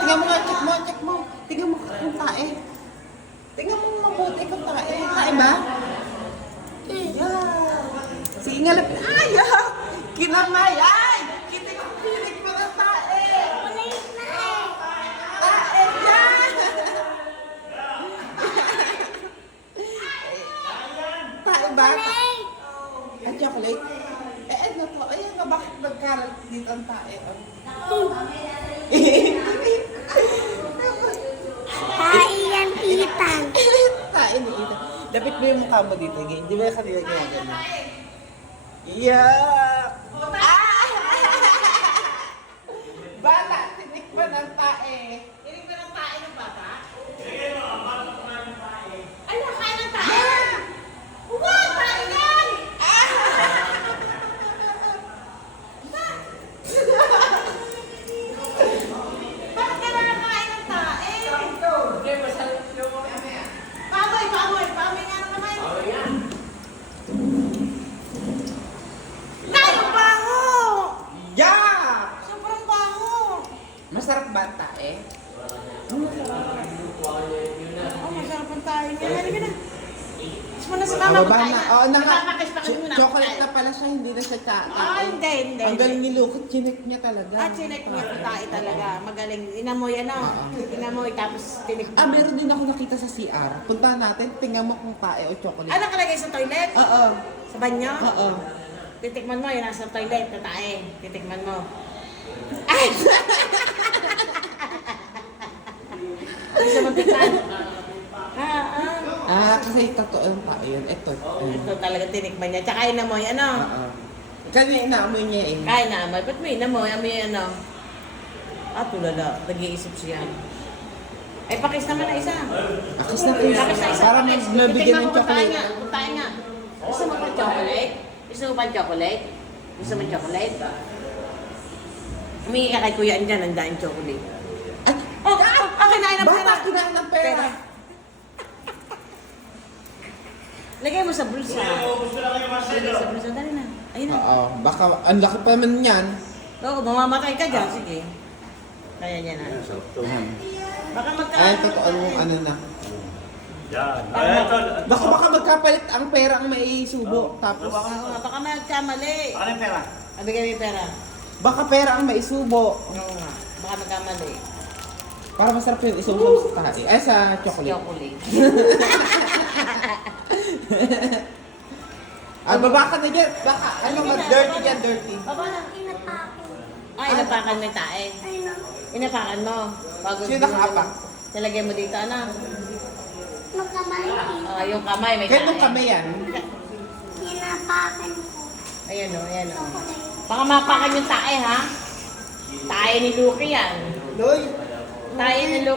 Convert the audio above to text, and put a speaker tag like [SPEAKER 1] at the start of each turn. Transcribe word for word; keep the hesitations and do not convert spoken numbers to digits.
[SPEAKER 1] tingnan mo nga, check mo, check mo. Tingnan mo kung tae. Tingnan mo mabuti kung tae. Tae ba? Yeah. Si Ingalap. Ay, ah! Kinamay! Ay! Kita yung pilik mo ng tae! Tae yan! Tae ba? Ang chocolate? Eh, ano to? Ayan nga, bakit nagkaral dito ang tae? Oh.
[SPEAKER 2] Tae yan, Ethan.
[SPEAKER 1] Tae ni Ida. Lapit mo yung mukha mo dito. Di ba kanina ganyan ganyan? Yuck! Ah! Bata, tinikman ng tae.
[SPEAKER 3] Tinikman ng tae ng bata? Ay, nakain ng tae? Wow, tae yan! Bakit ka nakakain ng tae? Pamoy, pamoy, pamoy nga ng kamay. Tayo, bango!
[SPEAKER 1] Yuck!
[SPEAKER 3] Sobrang bango!
[SPEAKER 1] Masarap ba ang tae?
[SPEAKER 3] Oh, masarap ang tayo niya. Halika na. Mas mo na sa mama mo
[SPEAKER 1] Mababa
[SPEAKER 3] tayo
[SPEAKER 1] na.
[SPEAKER 3] na.
[SPEAKER 1] Oo na nga.
[SPEAKER 3] Nakakakis-pakis mo na.
[SPEAKER 1] Chocolate na pala siya, hindi na siya tae.
[SPEAKER 3] Ah, hindi, hindi.
[SPEAKER 1] Ang galing ni Lukot, chinek niya talaga.
[SPEAKER 3] Ah, chinek niya po tayo talaga. Magaling. Inamoy ano. Inamoy tapos tinik.
[SPEAKER 1] Ah, meron din ako nakita sa C R. Puntahan natin, tingnan mo kung tae o chocolate.
[SPEAKER 3] Ah, nakalagay sa toilet?
[SPEAKER 1] Oo.
[SPEAKER 3] Sa banyo?
[SPEAKER 1] Oo.
[SPEAKER 3] Titikman mo, yun nasa toilet na tae. Titikman mo. Ay! Gusto mo tikman? Ah, ah.
[SPEAKER 1] Ah, kasi totoo yung tae yun. Ito.
[SPEAKER 3] Ito talaga tinikman niya. Tsaka inamoy, ano?
[SPEAKER 1] Oo. Kanina inaamoy niya eh.
[SPEAKER 3] Kaya naamoy. Ba't mo inamoy? Amoy ano? Ah, tulala. Nag-iisip siya. Ay, pakis naman na isa.
[SPEAKER 1] Akas na kayo.
[SPEAKER 3] Pakis na isa.
[SPEAKER 1] Para
[SPEAKER 3] pakis.
[SPEAKER 1] mag- mabigyan
[SPEAKER 3] Titikman
[SPEAKER 1] ng
[SPEAKER 3] mo, puntahan
[SPEAKER 1] chocolate.
[SPEAKER 3] nga. Puntahan nga. Gusto mo pa chocolate? Gusto mo pa chocolate? Gusto mo chocolate? Humingi ka kay Kuya Andyan, ang daing chocolate.
[SPEAKER 1] Ay,
[SPEAKER 3] Oh, ah, ah, kinain ng pera.
[SPEAKER 1] bata, kinain ng pera.
[SPEAKER 3] Lagay mo sa bulsa. Lagay sa bulsa. Dali na. Ayun na.
[SPEAKER 1] Oo, baka ang laki pa naman yan.
[SPEAKER 3] Oo, mamamatay ka dyan. Sige. Kaya niya na.
[SPEAKER 1] Ayan.
[SPEAKER 3] Baka magka...
[SPEAKER 1] Ay, totoo yung ano na.
[SPEAKER 4] Yan. Ay, ito.
[SPEAKER 1] Baka baka magkapalit ang pera ang may subo. Tapos,
[SPEAKER 3] Oo nga, baka magkamali.
[SPEAKER 4] Ano yung pera?
[SPEAKER 3] Abigay mo yung pera.
[SPEAKER 1] baka pera ang may subo.
[SPEAKER 3] Oo nga. Baka magkamali.
[SPEAKER 1] Para masarap yun, isubo sa tae. Ay, sa chocolate.
[SPEAKER 3] Chocolate.
[SPEAKER 1] Ah, baba ka na dyan. Baka, ano,
[SPEAKER 3] Halika na,
[SPEAKER 1] dirty
[SPEAKER 3] baba
[SPEAKER 1] yan,
[SPEAKER 3] na.
[SPEAKER 1] dirty.
[SPEAKER 3] Baba na.
[SPEAKER 2] Inapako.
[SPEAKER 3] Ay, inapakan mo yung tae.
[SPEAKER 2] Ano?
[SPEAKER 3] Inapakan mo. Bago
[SPEAKER 1] Sino nakaapak?
[SPEAKER 3] Nilagay mo dito, ano?
[SPEAKER 2] Magkamay.
[SPEAKER 3] Ah, yung kamay, may
[SPEAKER 1] Kahit nung
[SPEAKER 3] tae.
[SPEAKER 1] kami yan.
[SPEAKER 2] Inapakan ko.
[SPEAKER 3] Ayan o, ayan o.
[SPEAKER 2] Chocolate.
[SPEAKER 3] Baka mapakan yung tae, ha? Tae ni Lucky yan.
[SPEAKER 1] Loy,
[SPEAKER 3] Tae ni Lucky.